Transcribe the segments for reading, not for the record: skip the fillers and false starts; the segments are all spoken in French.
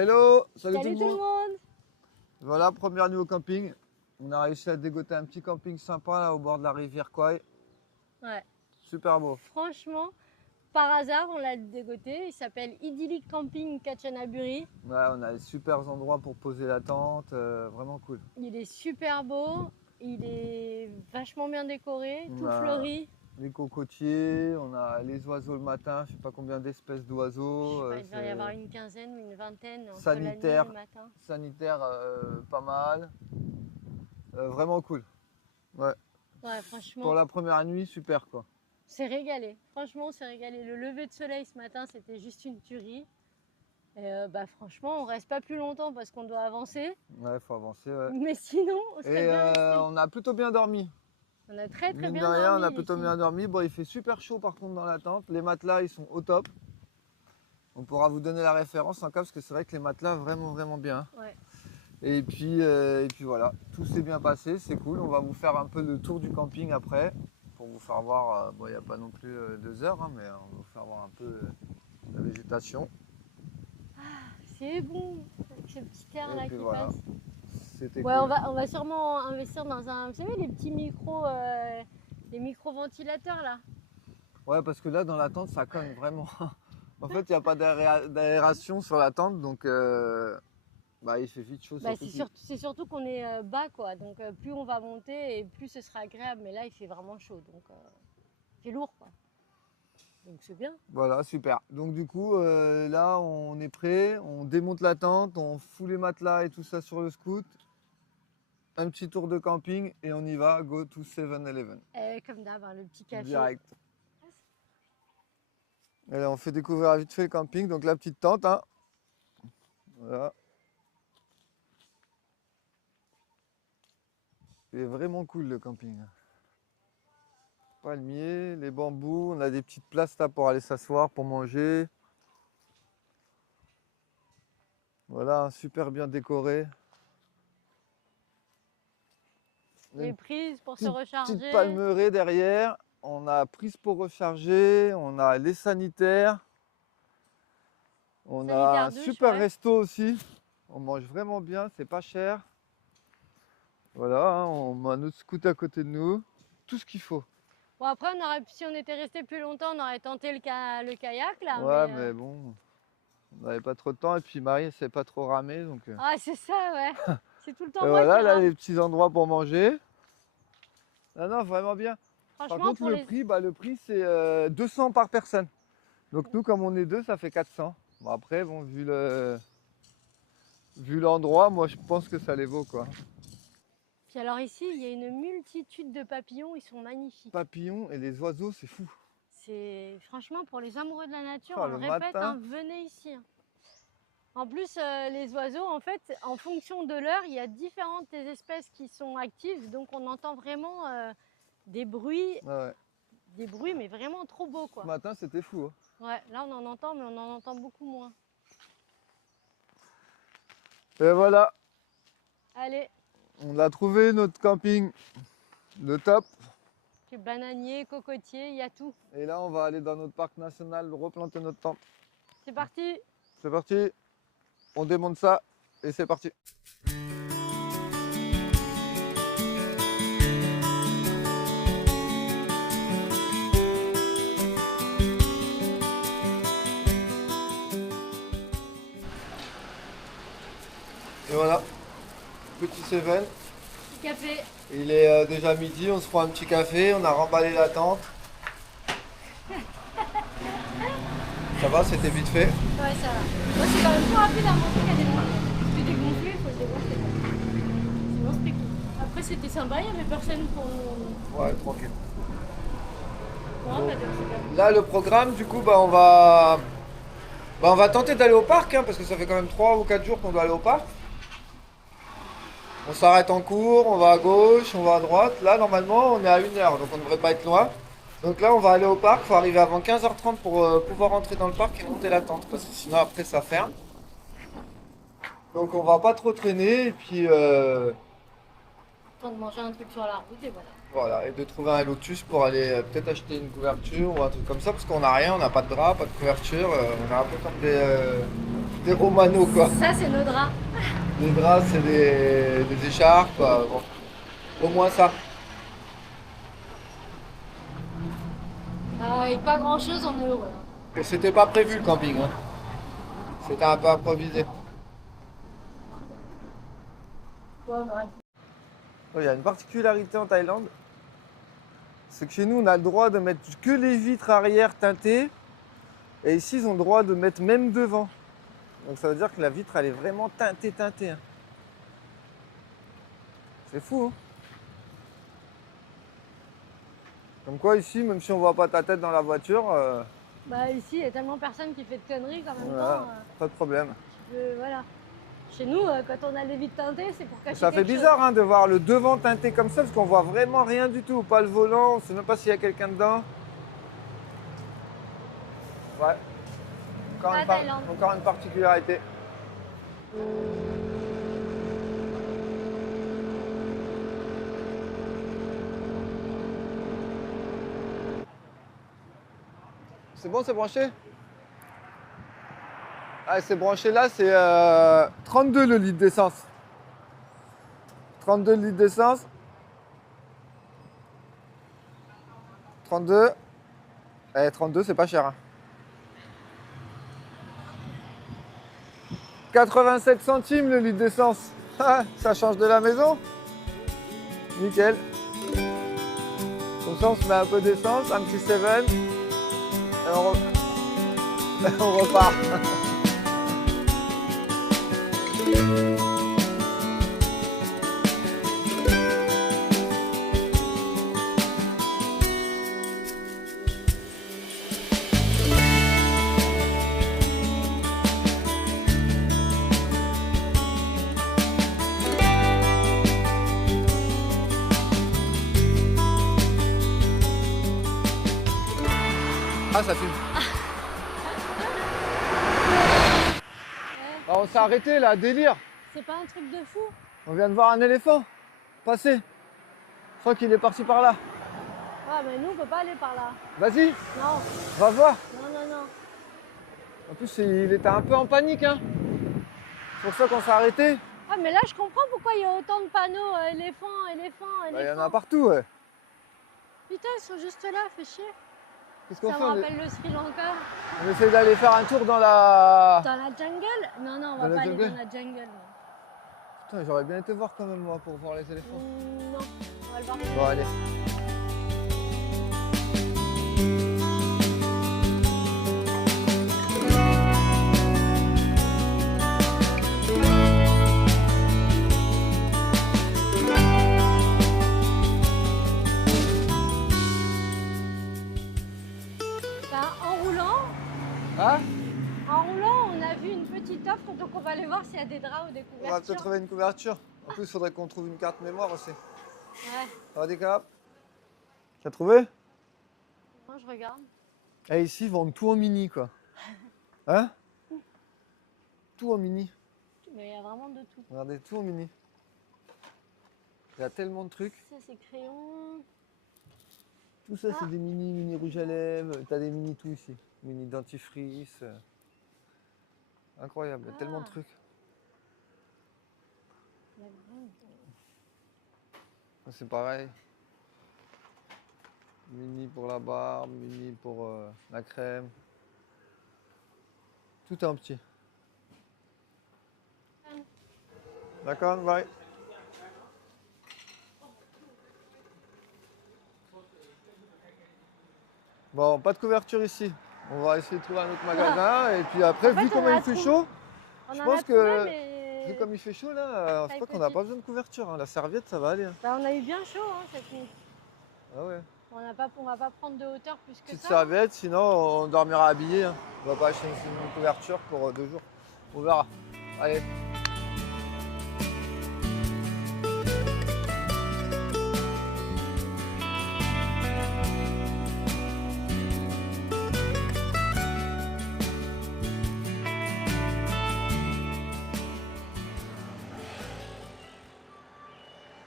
Hello, salut Salut tout le monde. Voilà, première nuit au camping. On a réussi à dégoter un petit camping sympa là au bord de la rivière Kouai. Ouais. Super beau. Franchement, par hasard, on l'a dégoté. Il s'appelle Idyllic Camping Kanchanaburi. Ouais, on a des super endroits pour poser la tente, vraiment cool. Il est super beau. Il est vachement bien décoré, On tout a fleuri. les cocotiers, on a les oiseaux le matin, je sais pas combien d'espèces d'oiseaux. Je sais pas, il devrait y avoir une quinzaine ou une vingtaine entre la nuit et sanitaire, le matin. sanitaire pas mal. Vraiment cool. Ouais. Ouais, Pour franchement, la première nuit, super quoi. c'est régalé. Franchement, on s'est régalé. Le lever de soleil ce matin, c'était juste une tuerie. Et franchement, on reste pas plus longtemps parce qu'on doit avancer. Ouais, faut avancer. Ouais. Mais sinon, on serait Et bien resté. on a plutôt bien dormi. On a très Mine de bien rien, dormi, on a les plutôt filles. bien dormi. Bon, il fait super chaud par contre dans la tente. Les matelas, ils sont au top. On pourra vous donner la référence en cas parce que c'est vrai que les matelas, vraiment bien. Ouais. Et puis voilà, tout s'est bien passé, c'est cool. On va vous faire un peu le tour du camping après pour vous faire voir. Bon, il n'y a pas non plus 2 heures, hein, mais on va vous faire voir un peu la végétation. C'est bon, avec ce petit air Et là puis qui voilà. passe. C'était Ouais, cool. on va sûrement investir dans un, vous savez, les petits micros, les micro-ventilateurs là. Ouais, parce que là, dans la tente, ça cogne vraiment. En fait, il n'y a pas d'aération sur la tente, donc il fait vite chaud. C'est surtout qu'on est bas quoi, donc plus on va monter et plus ce sera agréable. Mais là, il fait vraiment chaud, donc il fait lourd quoi. Donc c'est bien. Voilà, super. Donc du coup, là, on est prêt. On démonte la tente, on fout les matelas et tout ça sur le scoot. Un petit tour de camping et on y va. Go to 7-Eleven. Comme d'hab, hein, le petit café. Direct. Et là, on fait découvrir vite fait le camping. Donc la petite tente, hein. Voilà. C'est vraiment cool le camping. Palmiers, les bambous, on a des petites places là pour aller s'asseoir, pour manger. Voilà, super bien décoré. Les prises pour se recharger. Petite palmeraie derrière. On a prise pour recharger, on a les sanitaires. On a un Douche, super ouais. resto aussi. On mange vraiment bien, c'est pas cher. Voilà, hein, on a notre scoot à côté de nous. Tout ce qu'il faut. Bon après, si on était resté plus longtemps, on aurait tenté le kayak là. Ouais, mais bon, on n'avait pas trop de temps et puis Marie ne sait pas trop ramer. Donc, Ah c'est ça, ouais. C'est tout le temps et moi voilà, qui là, rame. les petits endroits pour manger. Non, vraiment bien. Par Franchement, contre, le prix c'est 200 par personne. Donc nous, comme on est deux, ça fait 400. Bon après, bon, vu l'endroit, moi je pense que ça les vaut quoi. Puis alors ici, il y a une multitude de papillons, ils sont magnifiques. Papillons et les oiseaux, c'est fou. C'est franchement pour les amoureux de la nature, Ah, on le répète, hein, venez ici. Hein. En plus, les oiseaux, en fait, en fonction de l'heure, il y a différentes espèces qui sont actives, donc on entend vraiment des bruits, Ouais. des bruits, mais vraiment trop beaux quoi. Ce matin, c'était fou. Hein. Ouais, là on en entend, mais on en entend beaucoup moins. Et voilà, Allez, on a trouvé notre camping, le top. du bananier, cocotier, il y a tout. Et là, on va aller dans notre parc national replanter notre tente. C'est parti. C'est parti, on démonte ça et c'est parti. Et voilà, petit Seven. Petit café. Il est déjà midi, on se prend un petit café, on a remballé la tente. Ça va, c'était vite fait. Ouais, ça va. Moi, c'est quand même plus rapide à monter qu'à démonter. Parce que dégonfler, il faut le dégonfler. Sinon, c'était cool. Après, c'était sympa, il n'y avait personne pour nous. Ouais, tranquille. Ouais, mais c'est bien. Là, le programme, du coup, on va tenter d'aller au parc, hein, parce que ça fait quand même 3 ou 4 jours qu'on doit aller au parc. On s'arrête en cours, on va à gauche, on va à droite. Là, normalement, on est à 1 heure, donc on ne devrait pas être loin. Donc là, on va aller au parc. Il faut arriver avant 15h30 pour pouvoir rentrer dans le parc et monter la tente, parce que sinon, après, ça ferme. Donc, on va pas trop traîner, et puis Temps de manger un truc sur la route et voilà. voilà, et de trouver un lotus pour aller peut-être acheter une couverture ou un truc comme ça, parce qu'on n'a rien, on n'a pas de drap, pas de couverture. On est un peu comme Des Romano, quoi. Ça, c'est nos draps. Les draps, c'est des écharpes. Bon. Au moins ça. Et pas grand chose, on est heureux. Et c'était pas prévu le camping, hein. C'était un peu improvisé. Ouais, ouais. Il y a une particularité en Thaïlande, c'est que chez nous on a le droit de mettre que les vitres arrière teintées, et ici ils ont le droit de mettre même devant. Donc ça veut dire que la vitre elle est vraiment teintée. Hein. C'est fou, hein. Comme quoi ici, même si on voit pas ta tête dans la voiture, Bah ici, il y a tellement personne qui fait de conneries qu'en même voilà, temps, pas de problème. voilà. Chez nous, quand on a des vitres teintées, c'est pour cacher Ça fait quelque bizarre hein, de voir le devant teinté comme ça, parce qu'on voit vraiment rien du tout. Pas le volant, on sait même pas s'il y a quelqu'un dedans. Ouais. La Thaïlande. Encore une particularité. C'est bon, c'est branché? Ah, c'est branché là, c'est 32 le litre d'essence. 32 litres d'essence. 32. Eh, 32, c'est pas cher. Hein. 87 centimes le litre d'essence. Ah, ça change de la maison. Nickel. Comme ça, on se met un peu d'essence, un petit 7. Et on repart. Ah, ça filme. Alors, on s'est arrêté là, délire. C'est pas un truc de fou? On vient de voir un éléphant passer. Je crois qu'il est parti par là. Ouais, mais nous, on peut pas aller par là. Vas-y, Non, va voir. non. En plus, il était un peu en panique. Hein. C'est pour ça qu'on s'est arrêté. Ah, mais là, je comprends pourquoi il y a autant de panneaux éléphants. Bah, il y en a partout, ouais. Putain, ils sont juste là, fait chier. Qu'est-ce qu'on Ça fait? me rappelle le Sri Lanka. On essaie d'aller faire un tour dans la... Dans la jungle? Non, on Dans va la pas aller jungle? dans la jungle. Non. Putain, j'aurais bien été voir quand même, moi, pour voir les éléphants. Non, on va le voir. Bon, allez. Hein? En roulant, on a vu une petite offre, donc on va aller voir s'il y a des draps ou des On va peut-être couvertures. trouver une couverture. En plus, il faudrait qu'on trouve une carte mémoire aussi. Ouais, Ça va, des câbles? Tu as trouvé? moi je regarde. Et ici, ils vendent tout en mini, quoi. Hein? Tout en mini. Mais il y a vraiment de tout. Regardez, tout en mini. Il y a tellement de trucs. Ça, c'est crayon. Tout ça, c'est des mini rouges à lèvres. T'as des mini tout ici. Mini dentifrice. Incroyable, il y a tellement de trucs. C'est pareil. Mini pour la barbe, mini pour la crème. Tout est en petit. D'accord, bye. Bon, pas de couverture ici. On va essayer de trouver un autre magasin. Et puis après, vu comment il fait chaud, je pense que vu comme il fait chaud là, je crois qu'on n'a pas besoin de couverture. Hein. La serviette, ça va aller. Hein. Bah, on a eu bien chaud cette nuit. Ah ouais. On va pas prendre de hauteur plus que Petite ça. serviette, sinon on dormira habillé. Hein. On va pas acheter une couverture pour 2 jours. On verra. Allez.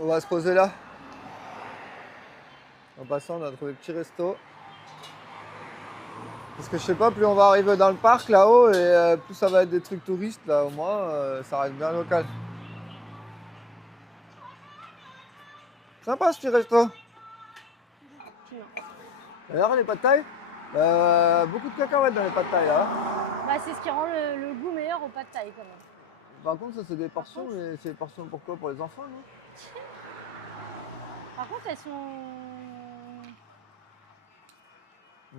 On va se poser là. En passant, on a trouvé le petit resto. Parce que je sais pas, plus on va arriver dans le parc là-haut et plus ça va être des trucs touristes, là au moins ça reste bien local. Sympa ce petit resto. Alors les pâtes thaï, beaucoup de cacahuètes dans les pâtes thaï là. Bah, c'est ce qui rend le goût meilleur au pad thaï quand même. Par contre, ça c'est des portions, mais c'est des portions pour quoi? Pour les enfants, non? Par contre, elles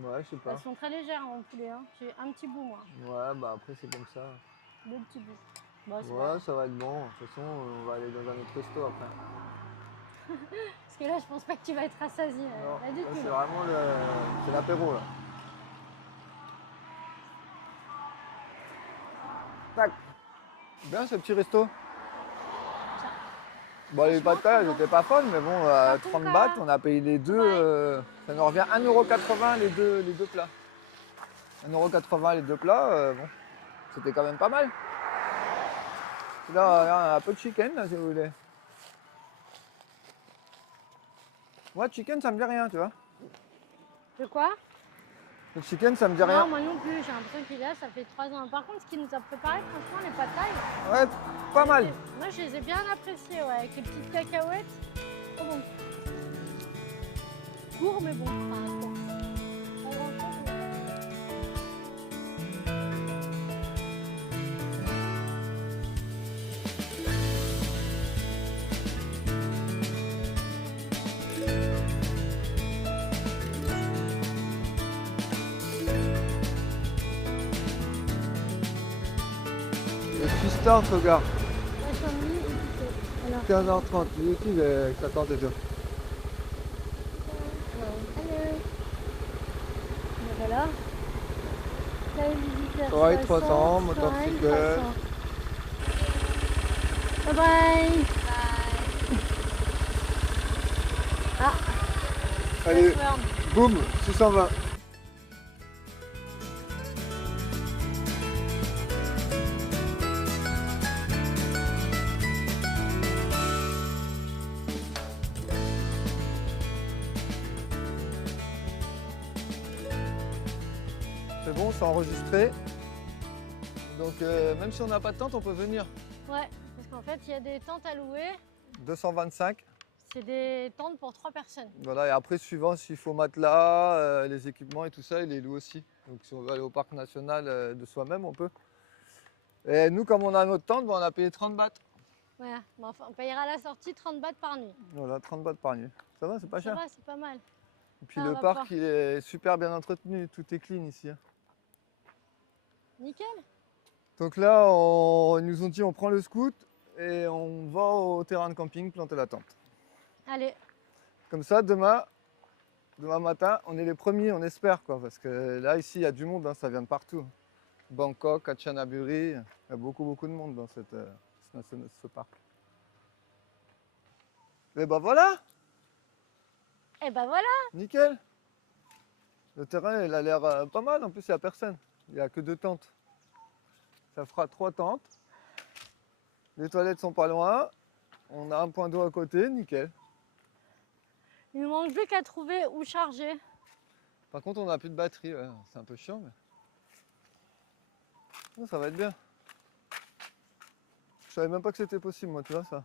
Ouais, je sais pas. sont très légères en poulet. Hein. J'ai un petit bout moi. Ouais, bah après c'est comme ça. Deux petits bouts. Bon, Ouais, ça va être bon. De toute façon, on va aller dans un autre resto après. Parce que là, je pense pas que tu vas être rassasié. Non, Là, du là, tout. c'est vraiment c'est l'apéro là. Tac. Bien ce petit resto. Bon, les pâtes thaï, elles étaient pas folles, mais bon, 30 bahts, on a payé les deux. Ça nous revient 1,80 € les deux plats. 1,80 € les deux plats, bon, c'était quand même pas mal. Là, on a un peu de chicken, là, si vous voulez. Moi, chicken, ça me dit rien, tu vois. De quoi? Le chicken, ça me dit rien. Non, moi non plus. J'ai l'impression qu'il est là, ça fait 3 ans. Par contre, ce qu'il nous a préparé, franchement, les pad thaï. Ouais, pas mal. Moi, je les ai bien appréciés, ouais, avec les petites cacahuètes. Trop bon. Court, mais bon. Enfin, court. Pas grand-chose, mais... Le Fistar, regarde. La chambre écoutez. Alors, 15h30, lui aussi, il est 14 et 2. allez. Voilà. La visite Ferrari 300, motocyclette. Bye bye. Ah, Allez, ferme. boum, 620. C'est bon, c'est enregistré. Donc même si on n'a pas de tente, on peut venir. Ouais, parce qu'en fait, il y a des tentes à louer. 225. C'est des tentes pour 3 personnes. Voilà, et après, suivant s'il faut matelas, les équipements et tout ça, il les loue aussi. Donc si on veut aller au parc national de soi-même, on peut. Et nous, comme on a notre tente, on a payé 30 bahts. Voilà, bon, enfin, on payera à la sortie 30 bahts par nuit. Voilà, 30 bahts par nuit. Ça va, c'est pas Ça cher. va, c'est pas mal. Et puis Ah, on le va parc, pouvoir. il est super bien entretenu, tout est clean ici. Hein. Nickel. Donc là, ils nous ont dit on prend le scoot et on va au terrain de camping planter la tente. Allez, Comme ça, demain matin, on est les premiers, on espère quoi, parce que là ici il y a du monde, hein, ça vient de partout. Bangkok, Kanchanaburi, il y a beaucoup de monde dans ce parc. Et ben voilà, et ben voilà. nickel. Le terrain il a l'air pas mal, en plus il n'y a personne, il n'y a que 2 tentes. Ça fera 3 tentes. Les toilettes sont pas loin, on a un point d'eau à côté, nickel. Il nous manque plus qu'à trouver où charger. Par contre, on n'a plus de batterie, ouais. C'est un peu chiant, mais non, ça va être bien. Je savais même pas que c'était possible, moi, tu vois ça.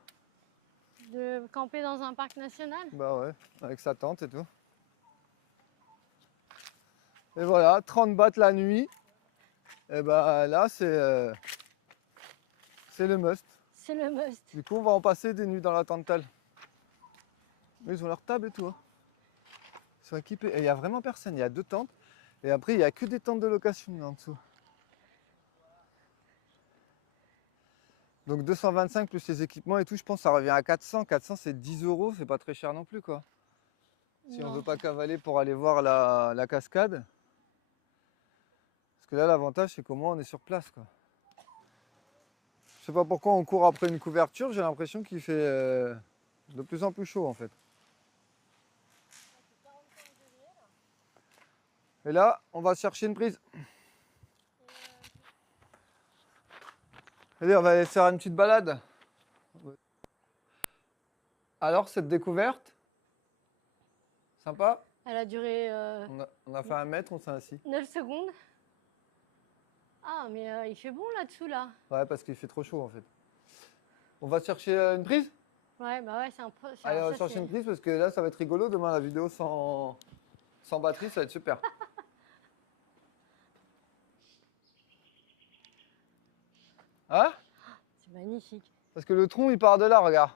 De camper dans un parc national. Bah ouais, avec sa tente et tout. Et voilà, 30 bahts la nuit. Et bah là, c'est le must. C'est le must. Du coup, on va en passer des nuits dans la tente-telle. Mais ils ont leur table et tout. Hein. Ils sont équipés. Et il n'y a vraiment personne. Il y a 2 tentes. Et après, il n'y a que des tentes de location en dessous. Donc 225 plus les équipements et tout, je pense que ça revient à 400. 400, c'est 10 €. C'est pas très cher non plus, quoi. Si on Non. veut pas cavaler pour aller voir la cascade. Parce que là, l'avantage, c'est qu'au moins, on est sur place, quoi. Je sais pas pourquoi on court après une couverture. J'ai l'impression qu'il fait de plus en plus chaud, en fait. Et là, on va chercher une prise. Allez, on va aller faire une petite balade. Alors, cette découverte? Sympa? Elle a duré On a fait 1 mètre, on s'est assis. 9 secondes. Ah, mais il fait bon là-dessous, là. Ouais, parce qu'il fait trop chaud en fait. On va chercher une prise? Ouais, bah ouais, c'est un peu... Allez, on va chercher une prise parce que là, ça va être rigolo. Demain, la vidéo sans batterie, ça va être super. Hein? C'est magnifique. Parce que le tronc, il part de là, regarde.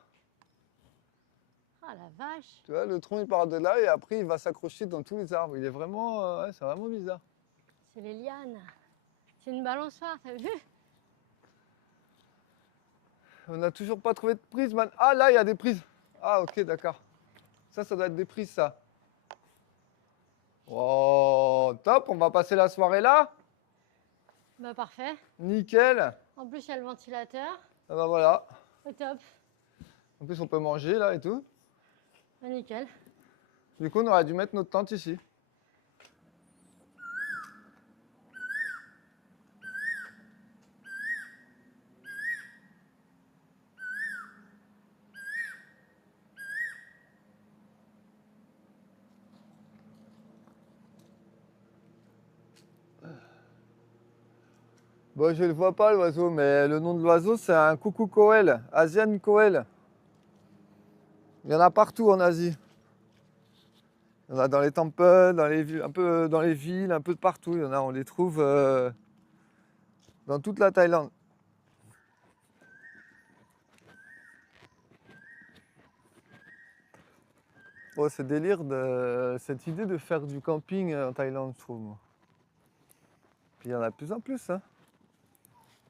Ah, la vache. Tu vois, le tronc, il part de là et après, il va s'accrocher dans tous les arbres. Il est vraiment... ouais, c'est vraiment bizarre. C'est les lianes. C'est une balançoire, t'as vu? On n'a toujours pas trouvé de prise, man. Ah, là, il y a des prises. Ah, ok, d'accord. Ça doit être des prises, ça. Oh, top, on va passer la soirée là. Bah parfait. Nickel. En plus, il y a le ventilateur. Ah bah voilà. Au top. En plus, on peut manger là et tout. Bah, nickel. Du coup, on aurait dû mettre notre tente ici. Bon, je le vois pas l'oiseau, mais le nom de l'oiseau c'est un coucou koel, Asian koel. Il y en a partout en Asie. Il y en a dans les temples, dans les villes, un peu dans les villes, un peu de partout. Il y en a, on les trouve dans toute la Thaïlande. Bon, c'est délire de cette idée de faire du camping en Thaïlande, je trouve. Moi. Puis il y en a de plus en plus. Hein.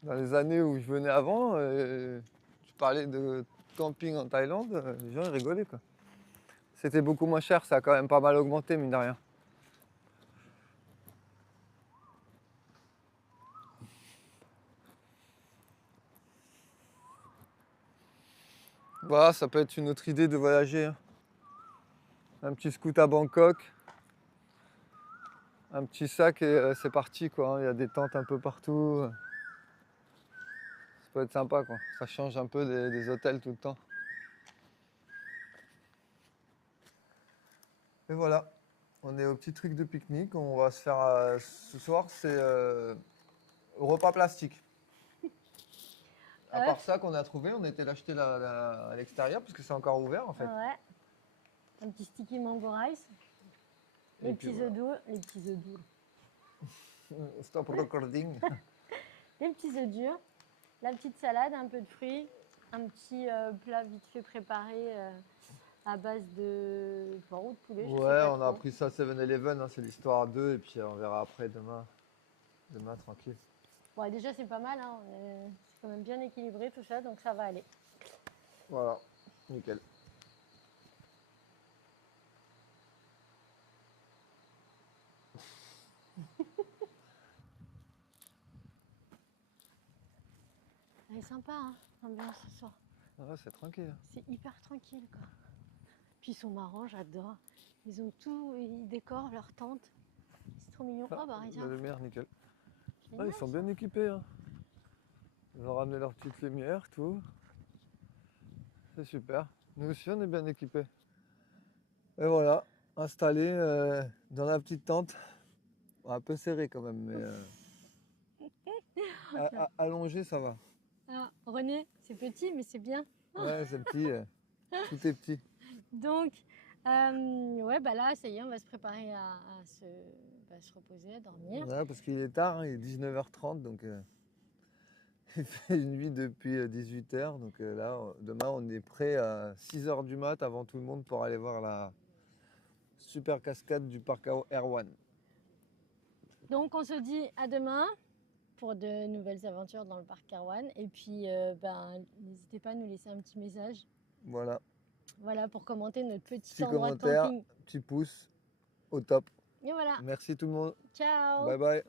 Dans les années où je venais avant, je parlais de camping en Thaïlande, les gens ils rigolaient quoi. C'était beaucoup moins cher, ça a quand même pas mal augmenté mine de rien. Voilà, ça peut être une autre idée de voyager. Hein. Un petit scoot à Bangkok, un petit sac et c'est parti quoi. Il y a des tentes un peu partout. Ça peut être sympa quoi. Ça change un peu des hôtels tout le temps. Et voilà, on est au petit truc de pique-nique. On va se faire ce soir, c'est repas plastique. À part ça qu'on a trouvé, on était l'acheter à l'extérieur parce que c'est encore ouvert en fait. Ouais. Un petit sticky mango rice. Les petits œufs durs. Les petits œufs durs. Stop recording. Les petits œufs durs. La petite salade, un peu de fruits. Un petit plat vite fait préparé à base de porc ou de poulet. Je sais pas On a trop. pris ça 7-Eleven, hein, c'est l'histoire à deux et puis on verra après demain. Demain tranquille. Bon, déjà c'est pas mal, hein. C'est quand même bien équilibré tout ça, donc ça va aller. Voilà, nickel. Elle est sympa, hein, l'ambiance ce soir. Ah, c'est tranquille. C'est hyper tranquille, quoi. Puis ils sont marrants, j'adore. Ils ont tout, ils décorent leur tente. C'est trop mignon. Ah, Oh bah la regarde. lumière, nickel. Génial, Ils sont bien équipés. Hein. Ils ont ramené leur petite lumière, tout. C'est super. Nous aussi, on est bien équipés. Et voilà, installé dans la petite tente. Un peu serré quand même, mais allongé, ça va. Ah, René, c'est petit, mais c'est bien. Ouais, c'est petit. Tout est petit. Donc, ouais, bah là, ça y est, on va se préparer à se reposer, à dormir. Ouais, parce qu'il est tard, hein, il est 19h30, donc il fait une nuit depuis 18h. Donc là, demain, on est prêt à 6h du mat avant tout le monde pour aller voir la super cascade du parc Erwan. Donc, on se dit à demain pour de nouvelles aventures dans le parc Erwan. Et puis, n'hésitez pas à nous laisser un petit message. Voilà. Voilà, pour commenter notre petit Petit endroit de commentaire, camping. petit pouce, au top. Et voilà. Merci tout le monde. Ciao. Bye bye.